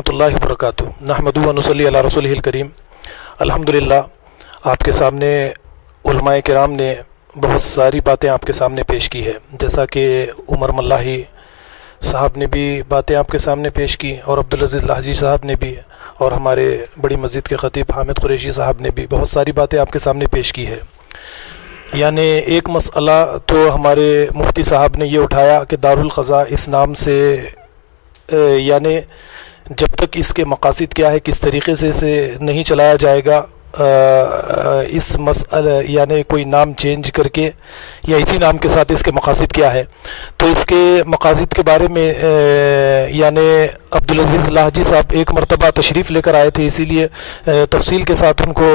ورحمۃ اللہ وبرکاتہ نحمدہ و نصلی علی رسولہ الکریم۔ الحمدللہ آپ کے سامنے علماء کرام نے بہت ساری باتیں آپ کے سامنے پیش کی ہے، جیسا کہ عمر ملاحی صاحب نے بھی باتیں آپ کے سامنے پیش کی، اور عبدالعزیز لاہجی صاحب نے بھی، اور ہمارے بڑی مسجد کے خطیب حامد قریشی صاحب نے بھی بہت ساری باتیں آپ کے سامنے پیش کی ہے۔ یعنی ایک مسئلہ تو ہمارے مفتی صاحب نے یہ اٹھایا کہ دارالقضاء اس نام سے یعنی جب تک اس کے مقاصد کیا ہے، کس طریقے سے اسے نہیں چلایا جائے گا، اس مسئلہ یعنی کوئی نام چینج کر کے یا اسی نام کے ساتھ اس کے مقاصد کیا ہے، تو اس کے مقاصد کے بارے میں یعنی عبدالعزیز لاہجی صاحب ایک مرتبہ تشریف لے کر آئے تھے، اسی لیے تفصیل کے ساتھ ان کو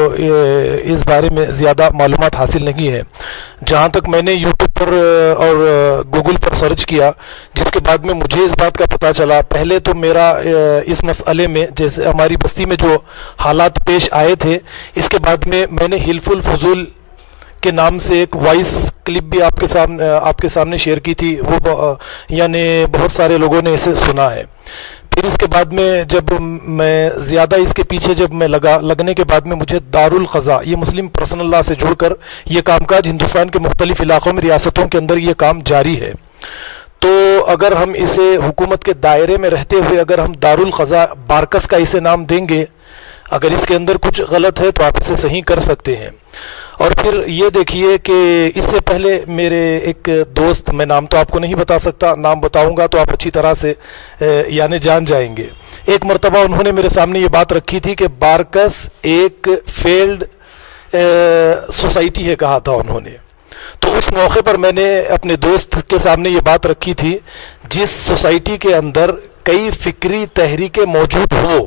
اس بارے میں زیادہ معلومات حاصل نہیں ہے۔ جہاں تک میں نے یوٹیوب پر اور گوگل پر سرچ کیا، جس کے بعد میں مجھے اس بات کا پتہ چلا، پہلے تو میرا اس مسئلے میں جیسے ہماری بستی میں جو حالات پیش آئے تھے، اس کے بعد میں نے حلف الفضول کے نام سے ایک وائس کلپ بھی آپ کے سامنے شیئر کی تھی، وہ یعنی بہت سارے لوگوں نے اسے سنا ہے۔ پھر اس کے بعد میں جب میں زیادہ اس کے پیچھے جب میں لگنے کے بعد میں مجھے دارالقضاء یہ مسلم پرسنل لاء سے جڑ کر یہ کام کاج ہندوستان کے مختلف علاقوں میں ریاستوں کے اندر یہ کام جاری ہے، تو اگر ہم اسے حکومت کے دائرے میں رہتے ہوئے اگر ہم دارالقضاء بارکس کا اسے نام دیں گے، اگر اس کے اندر کچھ غلط ہے تو آپ اسے صحیح کر سکتے ہیں۔ اور پھر یہ دیکھیے کہ اس سے پہلے میرے ایک دوست، میں نام تو آپ کو نہیں بتا سکتا، نام بتاؤں گا تو آپ اچھی طرح سے یعنی جان جائیں گے۔ ایک مرتبہ انہوں نے میرے سامنے یہ بات رکھی تھی کہ بارکس ایک فیلڈ سوسائٹی ہے کہا تھا انہوں نے، تو اس موقع پر میں نے اپنے دوست کے سامنے یہ بات رکھی تھی، جس سوسائٹی کے اندر کئی فکری تحریکیں موجود ہو،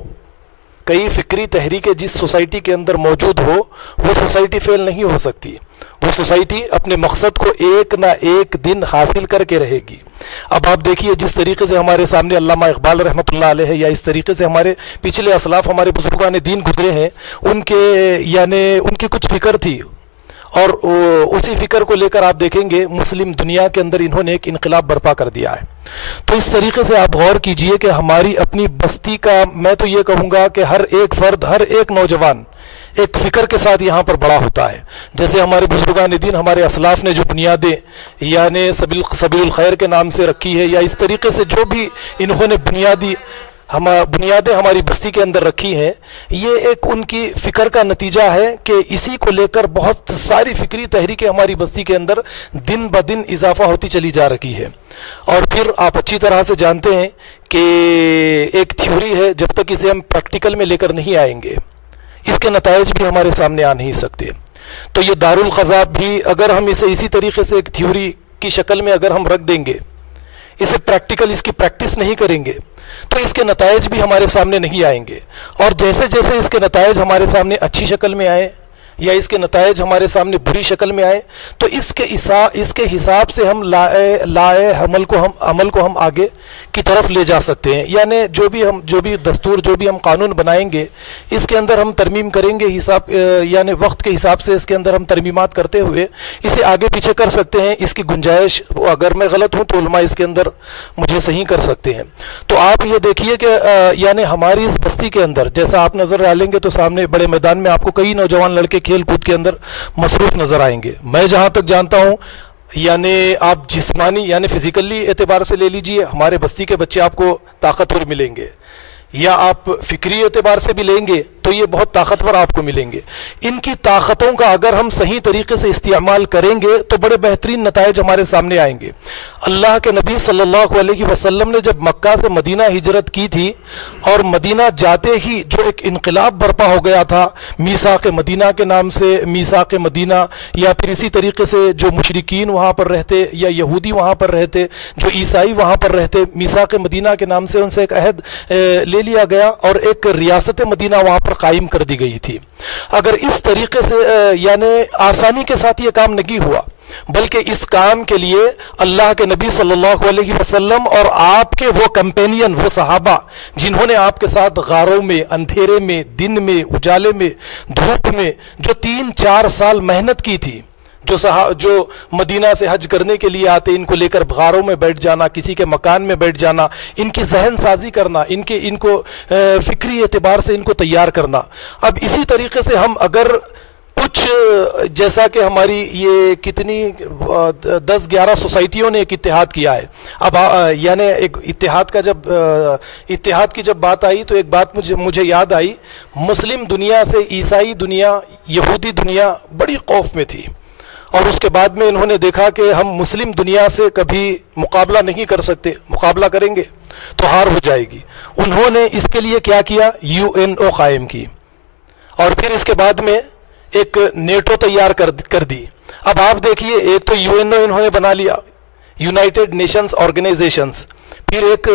کئی فکری تحریکیں جس سوسائٹی کے اندر موجود ہو، وہ سوسائٹی فیل نہیں ہو سکتی، وہ سوسائٹی اپنے مقصد کو ایک نہ ایک دن حاصل کر کے رہے گی۔ اب آپ دیکھیے جس طریقے سے ہمارے سامنے علامہ اقبال رحمۃ اللہ علیہ یا اس طریقے سے ہمارے پچھلے اسلاف ہمارے بزرگان دین گزرے ہیں، ان کے یعنی ان کی کچھ فکر تھی، اور اسی فکر کو لے کر آپ دیکھیں گے مسلم دنیا کے اندر انہوں نے ایک انقلاب برپا کر دیا ہے۔ تو اس طریقے سے آپ غور کیجئے کہ ہماری اپنی بستی کا، میں تو یہ کہوں گا کہ ہر ایک فرد، ہر ایک نوجوان ایک فکر کے ساتھ یہاں پر بڑا ہوتا ہے۔ جیسے ہمارے بزرگان دین، ہمارے اسلاف نے جو بنیادیں یعنی سبیل الخیر کے نام سے رکھی ہے، یا اس طریقے سے جو بھی انہوں نے بنیادیں ہماری بستی کے اندر رکھی ہیں، یہ ایک ان کی فکر کا نتیجہ ہے کہ اسی کو لے کر بہت ساری فکری تحریکیں ہماری بستی کے اندر دن بدن اضافہ ہوتی چلی جا رہی ہے۔ اور پھر آپ اچھی طرح سے جانتے ہیں کہ ایک تھیوری ہے، جب تک اسے ہم پریکٹیکل میں لے کر نہیں آئیں گے، اس کے نتائج بھی ہمارے سامنے آ نہیں سکتے۔ تو یہ دارالقضاء بھی اگر ہم اسے اسی طریقے سے ایک تھیوری کی شکل میں اگر ہم رکھ دیں گے، اسے پریکٹیکل اس کی پریکٹس نہیں کریں گے، تو اس کے نتائج بھی ہمارے سامنے نہیں آئیں گے۔ اور جیسے جیسے اس کے نتائج ہمارے سامنے اچھی شکل میں آئیں یا اس کے نتائج ہمارے سامنے بری شکل میں آئیں، تو اس کے حساب سے ہم لائے عمل کو ہم آگے کی طرف لے جا سکتے ہیں۔ یعنی جو بھی دستور، جو بھی ہم قانون بنائیں گے، اس کے اندر ہم ترمیم کریں گے، یعنی وقت کے حساب سے اس کے اندر ہم ترمیمات کرتے ہوئے اسے آگے پیچھے کر سکتے ہیں۔ اس کی گنجائش، اگر میں غلط ہوں تو علماء اس کے اندر مجھے صحیح کر سکتے ہیں۔ تو آپ یہ دیکھیے کہ یعنی ہماری اس بستی کے اندر، جیسا آپ نظر ڈالیں گے تو سامنے بڑے میدان میں آپ کو کئی نوجوان لڑکے کھیل کود کے اندر مصروف نظر آئیں گے۔ میں جہاں تک جانتا ہوں، یعنی آپ جسمانی یعنی فزیکلی اعتبار سے لے لیجئے، ہمارے بستی کے بچے آپ کو طاقتور ملیں گے، یا آپ فکری اعتبار سے بھی لیں گے تو یہ بہت طاقتور آپ کو ملیں گے۔ ان کی طاقتوں کا اگر ہم صحیح طریقے سے استعمال کریں گے تو بڑے بہترین نتائج ہمارے سامنے آئیں گے۔ اللہ کے نبی صلی اللہ علیہ وسلم نے جب مکہ سے مدینہ ہجرت کی تھی، اور مدینہ جاتے ہی جو ایک انقلاب برپا ہو گیا تھا میثاق مدینہ کے نام سے، میثاق مدینہ، یا پھر اسی طریقے سے جو مشرکین وہاں پر رہتے یا یہودی وہاں پر رہتے، جو عیسائی وہاں پر رہتے، میثاق مدینہ کے نام سے ان سے ایک عہد لے لیا گیا اور ایک ریاست مدینہ وہاں پر قائم کر دی گئی تھی۔ اگر اس طریقے سے یعنی آسانی کے ساتھ یہ کام نہیں ہوا، بلکہ اس کام کے لیے اللہ کے نبی صلی اللہ علیہ وسلم اور آپ کے وہ کمپینین، وہ صحابہ جنہوں نے آپ کے ساتھ غاروں میں، اندھیرے میں، دن میں، اجالے میں، دھوپ میں جو 3-4 سال محنت کی تھی، جو مدینہ سے حج کرنے کے لیے آتے ان کو لے کر غاروں میں بیٹھ جانا، کسی کے مکان میں بیٹھ جانا، ان کی ذہن سازی کرنا، ان کو فکری اعتبار سے ان کو تیار کرنا۔ اب اسی طریقے سے ہم اگر کچھ جیسا کہ ہماری یہ کتنی 10-11 سوسائٹیوں نے ایک اتحاد کیا ہے، اب یعنی ایک اتحاد کی جب بات آئی تو ایک بات مجھے یاد آئی، مسلم دنیا سے عیسائی دنیا، یہودی دنیا بڑی خوف میں تھی، اور اس کے بعد میں انہوں نے دیکھا کہ ہم مسلم دنیا سے کبھی مقابلہ نہیں کر سکتے، مقابلہ کریں گے تو ہار ہو جائے گی۔ انہوں نے اس کے لیے کیا کیا؟ UNO قائم کی، اور پھر اس کے بعد میں ایک نیٹو تیار کر دی۔ اب آپ دیکھیے، ایک تو UNO انہوں نے بنا لیا، یونائٹڈ نیشنز آرگنائزیشنز، پھر ایک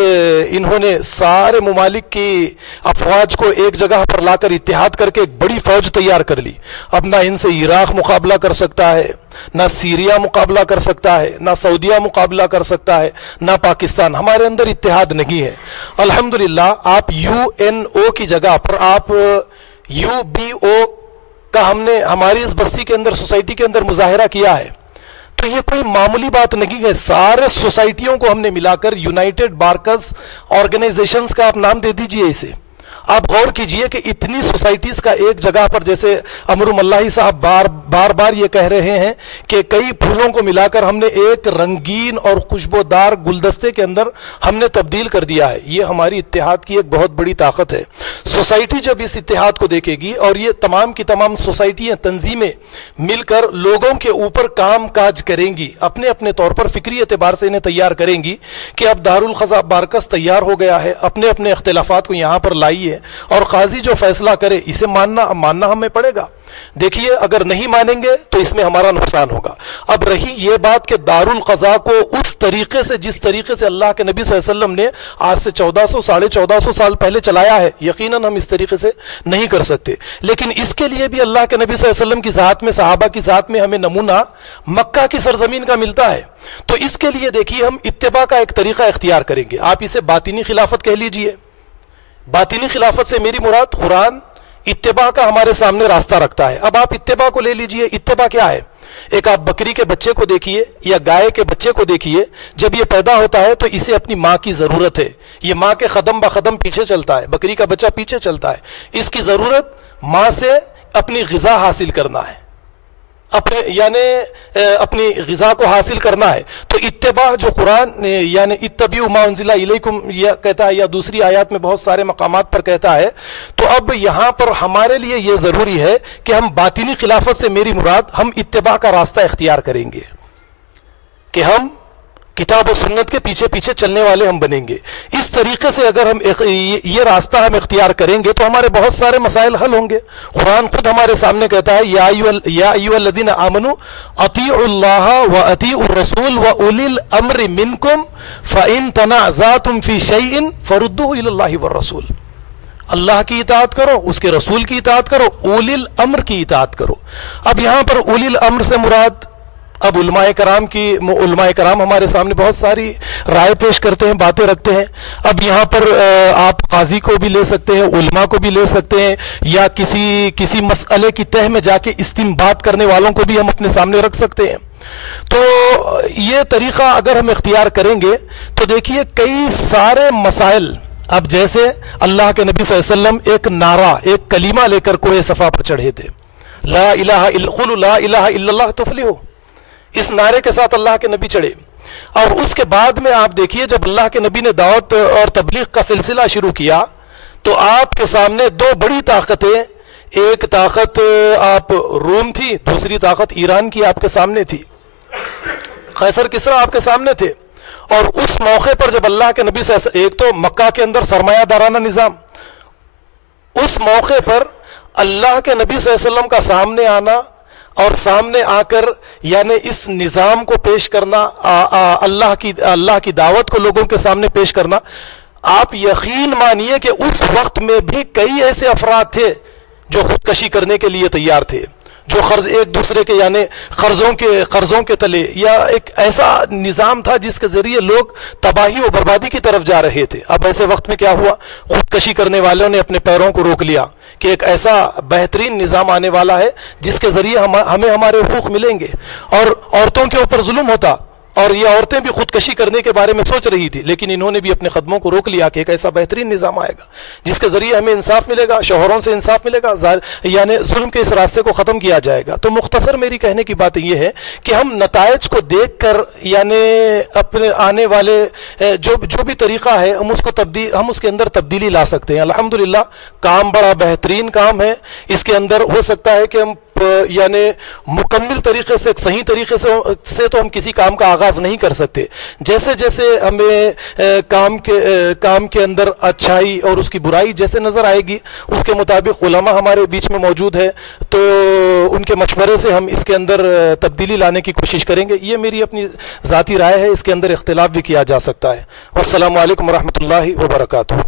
انہوں نے سارے ممالک کی افواج کو ایک جگہ پر لا کر اتحاد کر کے ایک بڑی فوج تیار کر لی۔ اب نہ ان سے عراق مقابلہ کر سکتا ہے، نہ سیریا مقابلہ کر سکتا ہے، نہ سعودیہ مقابلہ کر سکتا ہے، نہ پاکستان۔ ہمارے اندر اتحاد نہیں ہے۔ الحمدللہ آپ UNO کی جگہ پر آپ UBO کا ہم نے ہماری اس بستی کے اندر، سوسائٹی کے اندر مظاہرہ کیا ہے، تو یہ کوئی معمولی بات نہیں ہے۔ سارے سوسائٹیوں کو ہم نے ملا کر یونائٹڈ بارکس آرگنائزیشنز کا آپ نام دے دیجئے اسے۔ آپ غور کیجئے کہ اتنی سوسائٹیز کا ایک جگہ پر، جیسے امر ملاحی صاحب بار یہ کہہ رہے ہیں کہ کئی پھولوں کو ملا کر ہم نے ایک رنگین اور خوشبودار گلدستے کے اندر ہم نے تبدیل کر دیا ہے۔ یہ ہماری اتحاد کی ایک بہت بڑی طاقت ہے۔ سوسائٹی جب اس اتحاد کو دیکھے گی، اور یہ تمام کی تمام سوسائٹیاں، تنظیمیں مل کر لوگوں کے اوپر کام کاج کریں گی، اپنے اپنے طور پر فکری اعتبار سے انہیں تیار کریں گی کہ اب دارالخزا بارکس تیار ہو گیا ہے، اپنے اپنے اختلافات کو یہاں پر لائیے، اور قاضی جو فیصلہ کرے اسے ماننا ہمیں پڑے گا۔ دیکھیے، اگر نہیں مانیں گے تو اس میں ہمارا نقصان ہوگا۔ اب رہی یہ بات کہ دارالقضاء کو اس طریقے سے، جس طریقے سے اللہ کے نبی صلی اللہ علیہ وسلم نے آج سے 1400 سال پہلے چلایا ہے، یقیناً ہم اس طریقے سے نہیں کر سکتے، لیکن اس کے لیے بھی اللہ کے نبی صلی اللہ علیہ وسلم کی ذات میں، صحابہ کی ذات میں ہمیں نمونہ مکہ کی سرزمین کا ملتا ہے۔ تو اس کے لیے دیکھیے، ہم اتباع کا ایک طریقہ اختیار کریں گے۔ آپ اسے باطنی خلافت کہہ لیجئے۔ باطنی خلافت سے میری مراد قرآن اتباع کا ہمارے سامنے راستہ رکھتا ہے۔ اب آپ اتباع کو لے لیجئے۔ اتباع کیا ہے؟ ایک آپ بکری کے بچے کو دیکھیے یا گائے کے بچے کو دیکھیے، جب یہ پیدا ہوتا ہے تو اسے اپنی ماں کی ضرورت ہے، یہ ماں کے قدم بقدم پیچھے چلتا ہے، بکری کا بچہ پیچھے چلتا ہے، اس کی ضرورت ماں سے اپنی غذا حاصل کرنا ہے، اپنی غذا کو حاصل کرنا ہے۔ تو اتباع جو قرآن یعنی اتبعوا ما انزل الیکم یہ کہتا ہے، یا دوسری آیات میں بہت سارے مقامات پر کہتا ہے، تو اب یہاں پر ہمارے لیے یہ ضروری ہے کہ ہم باطنی خلافت سے میری مراد ہم اتباع کا راستہ اختیار کریں گے، کہ ہم کتاب و سنت کے پیچھے پیچھے چلنے والے ہم بنیں گے۔ اس طریقے سے اگر ہم یہ راستہ ہم اختیار کریں گے تو ہمارے بہت سارے مسائل حل ہوں گے۔ قرآن خود ہمارے سامنے کہتا ہے، یا ایھا الذین آمنوا اطیعوا اللہ واطیعوا الرسول واولی الامر منکم فان تنازعتم فی شیء فردوہ الی اللہ والرسول۔ اللہ کی اطاعت کرو، اس کے رسول کی اطاعت کرو، اولی الامر کی اطاعت کرو۔ اب یہاں پر اولی الامر سے مراد، اب علماء کرام ہمارے سامنے بہت ساری رائے پیش کرتے ہیں، باتیں رکھتے ہیں۔ اب یہاں پر آپ قاضی کو بھی لے سکتے ہیں، علماء کو بھی لے سکتے ہیں، یا کسی مسئلے کی تہ میں جا کے استنباط کرنے والوں کو بھی ہم اپنے سامنے رکھ سکتے ہیں۔ تو یہ طریقہ اگر ہم اختیار کریں گے تو دیکھیے کئی سارے مسائل، اب جیسے اللہ کے نبی صلی اللہ علیہ وسلم ایک نعرہ، ایک کلمہ لے کر کوہ صفا پر چڑھے تھے، لا الہ الا اللہ تفلحوا، اس نعرے کے ساتھ اللہ کے نبی چڑھے۔ اور اس کے بعد میں آپ دیکھیے، جب اللہ کے نبی نے دعوت اور تبلیغ کا سلسلہ شروع کیا تو آپ کے سامنے دو بڑی طاقتیں، ایک طاقت آپ روم تھی، دوسری طاقت ایران کی آپ کے سامنے تھی، قیصر کسریٰ آپ کے سامنے تھے۔ اور اس موقع پر جب اللہ کے نبی سے، ایک تو مکہ کے اندر سرمایہ دارانہ نظام، اس موقع پر اللہ کے نبی صلی اللہ علیہ وسلم کا سامنے آنا اور سامنے آ کر یعنی اس نظام کو پیش کرنا، اللہ کی دعوت کو لوگوں کے سامنے پیش کرنا، آپ یقین مانیے کہ اس وقت میں بھی کئی ایسے افراد تھے جو خودکشی کرنے کے لیے تیار تھے، جو قرض ایک دوسرے کے یعنی قرضوں کے تلے، یا ایک ایسا نظام تھا جس کے ذریعے لوگ تباہی و بربادی کی طرف جا رہے تھے. اب ایسے وقت میں کیا ہوا، خودکشی کرنے والوں نے اپنے پیروں کو روک لیا کہ ایک ایسا بہترین نظام آنے والا ہے جس کے ذریعے ہمیں ہمارے حقوق ملیں گے. اور عورتوں کے اوپر ظلم ہوتا، اور یہ عورتیں بھی خودکشی کرنے کے بارے میں سوچ رہی تھی، لیکن انہوں نے بھی اپنے قدموں کو روک لیا کہ ایک ایسا بہترین نظام آئے گا جس کے ذریعے ہمیں انصاف ملے گا، شوہروں سے انصاف ملے گا، یعنی ظلم کے اس راستے کو ختم کیا جائے گا. تو مختصر میری کہنے کی بات یہ ہے کہ ہم نتائج کو دیکھ کر یعنی اپنے آنے والے جو بھی طریقہ ہے ہم اس کے اندر تبدیلی لا سکتے ہیں. الحمدللہ کام بڑا بہترین کام ہے. اس کے اندر ہو سکتا ہے کہ ہم یعنی مکمل طریقے سے، صحیح طریقے سے تو ہم کسی کام کا آغاز نہیں کر سکتے. جیسے جیسے ہمیں کام کے اندر اچھائی اور اس کی برائی جیسے نظر آئے گی، اس کے مطابق علماء ہمارے بیچ میں موجود ہے، تو ان کے مشورے سے ہم اس کے اندر تبدیلی لانے کی کوشش کریں گے. یہ میری اپنی ذاتی رائے ہے، اس کے اندر اختلاف بھی کیا جا سکتا ہے. والسلام علیکم ورحمۃ اللہ وبرکاتہ.